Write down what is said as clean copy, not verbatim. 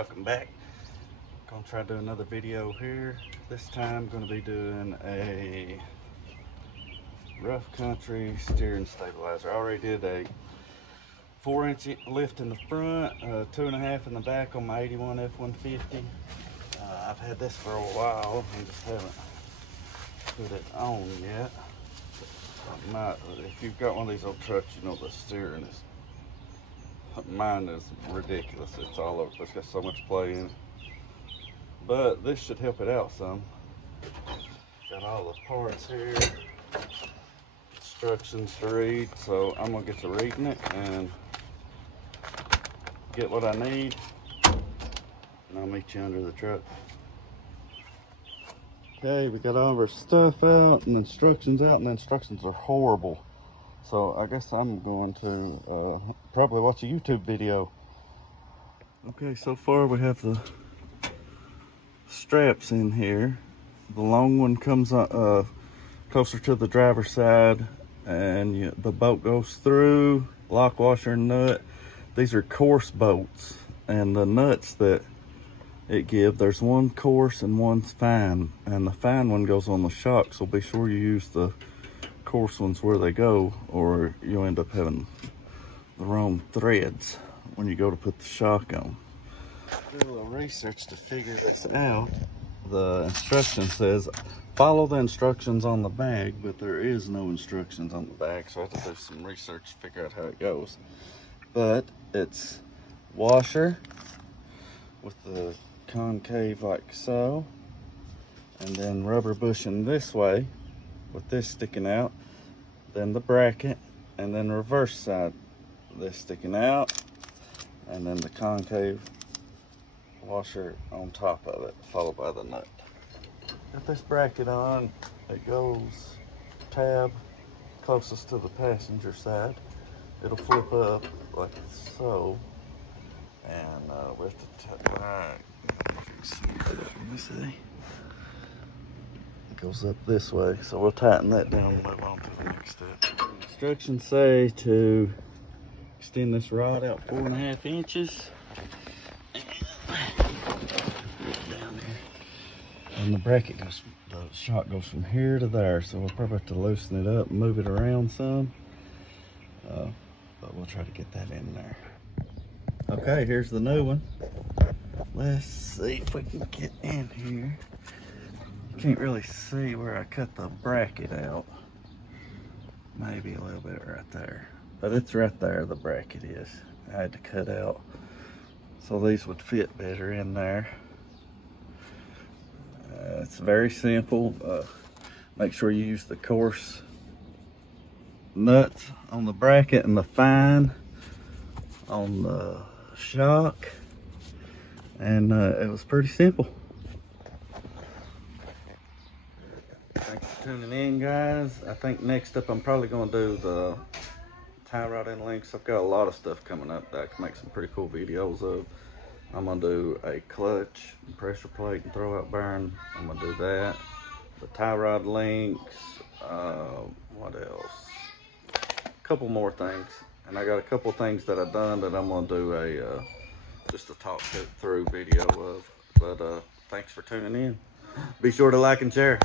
welcome back. Gonna try to do another video here. This time gonna be doing a rough country steering stabilizer. I already did a 4-inch lift in the front, 2.5 in the back on my 81 F150. I've had this for a while and just haven't put it on yet. If you've got one of these old trucks, you know the steering is, mine is ridiculous. It's all over. It's got so much play in it. But this should help it out some. Got all the parts here, instructions to read. So I'm gonna get to reading it and get what I need, and I'll meet you under the truck. Okay, we got all of our stuff out and instructions out, and the instructions are horrible. So I guess I'm going to probably watch a YouTube video. Okay, so far we have the straps in here. The long one comes closer to the driver's side, and the bolt goes through, lock, washer, and nut. These are coarse bolts, and the nuts that it gives, there's one coarse and one's fine, and the fine one goes on the shock, so be sure you use the coarse ones where they go, or you'll end up having the wrong threads when you go to put the shock on. Do a little research to figure this out. The instruction says follow the instructions on the bag, but there is no instructions on the bag, so I have to do some research to figure out how it goes. But it's washer with the concave like so, and then rubber bushing this way with this sticking out, then the bracket, and then reverse side, this sticking out, and then the concave washer on top of it, followed by the nut. Got this bracket on. It goes tab closest to the passenger side. It'll flip up like so, and we have to let me see. It goes up this way, so we'll tighten that down and move on to the next step. Instructions say to extend this rod out 4.5 inches. Down there. And the bracket goes, the shock goes from here to there, so we'll probably have to loosen it up and move it around some. But we'll try to get that in there. Okay, here's the new one. Let's see if we can get in here. You can't really see where I cut the bracket out. Maybe a little bit right there. But it's right there, the bracket is. I had to cut out so these would fit better in there. It's very simple. Make sure you use the coarse nuts on the bracket and the fine on the shock, and it was pretty simple. Thanks for tuning in, guys. I think next up I'm probably going to do the tie rod and links. I've got a lot of stuff coming up that I can make some pretty cool videos of. I'm going to do a clutch and pressure plate and throw out bearing. I'm going to do that. The tie rod links. What else? A couple more things. And I got a couple things that I've done that I'm going to do just a talk through video of. But thanks for tuning in. Be sure to like and share.